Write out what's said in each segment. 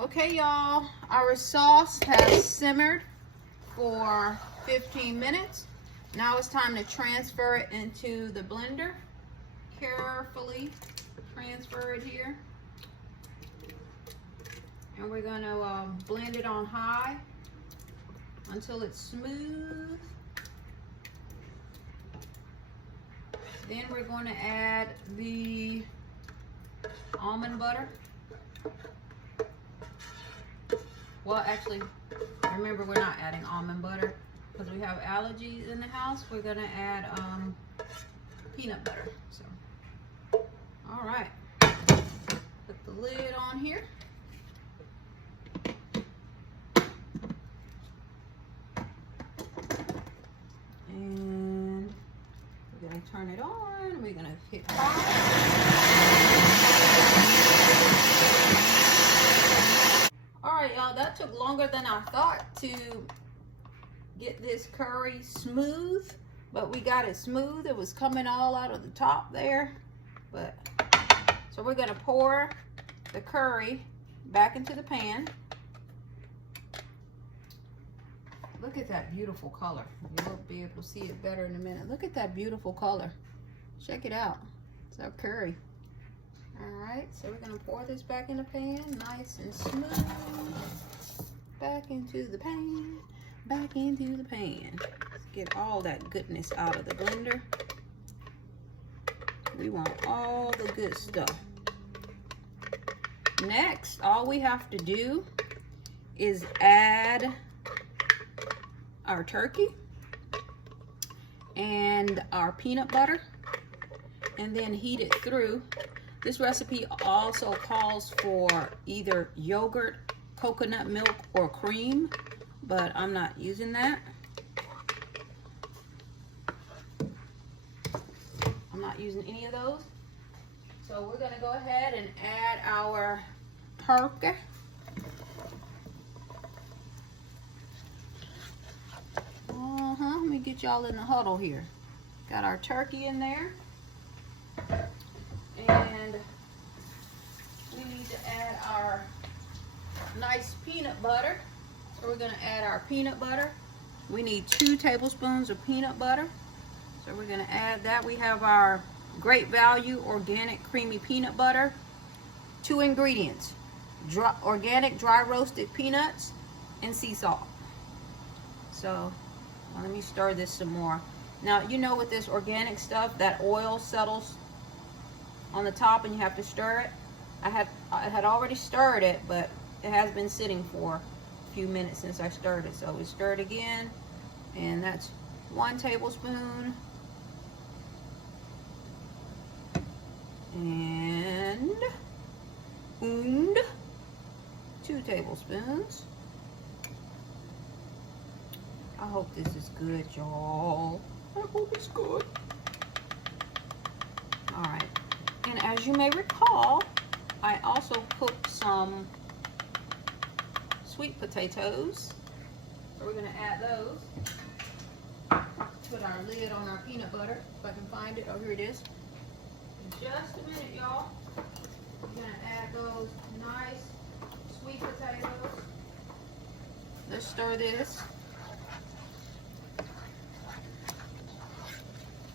Okay, y'all, our sauce has simmered for 15 minutes. Now it's time to transfer it into the blender. Carefully transfer it here. And we're gonna blend it on high until it's smooth. Then we're going to add the almond butter. Well, actually, remember, we're not adding almond butter because we have allergies in the house. We're going to add peanut butter. So, all right. Put the lid on here. And we're going to turn it on. We're going to hit pause. Alright, y'all, that took longer than I thought to get this curry smooth, but we got it smooth. It was coming all out of the top there. But so we're gonna pour the curry back into the pan. Look at that beautiful color. You'll be able to see it better in a minute. Look at that beautiful color. Check it out. It's our curry. Alright, so we're going to pour this back in the pan, nice and smooth. Back into the pan, back into the pan. Let's get all that goodness out of the blender. We want all the good stuff. Next, all we have to do is add our turkey and our peanut butter and then heat it through. This recipe also calls for either yogurt, coconut milk, or cream, but I'm not using that. I'm not using any of those. So we're gonna go ahead and add our turkey. Let me get y'all in the huddle here. Got our turkey in there. And we need to add our nice peanut butter. So we're going to add our peanut butter. We need 2 tablespoons of peanut butter. So we're going to add that. We have our Great Value organic creamy peanut butter. 2 ingredients: organic dry roasted peanuts and sea salt. So let me stir this some more. Now, you know, with this organic stuff, that oil settles on the top and you have to stir it. I had already stirred it, but it has been sitting for a few minutes since I stirred it. So we stir it again, and that's 1 tablespoon and 2 tablespoons. I hope this is good, y'all. I hope it's good. All right. And as you may recall, I also cooked some sweet potatoes. So we're going to add those. Put our lid on our peanut butter, if I can find it. Oh, here it is. In just a minute, y'all. We're going to add those nice sweet potatoes. Let's stir this.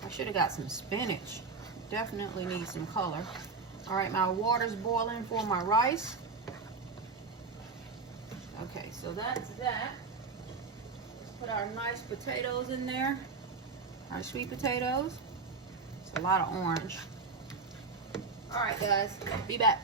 I should have got some spinach. Definitely need some color. All right, my water's boiling for my rice. Okay, so that's that. Let's put our nice potatoes in there. Our sweet potatoes. It's a lot of orange. All right, guys, be back.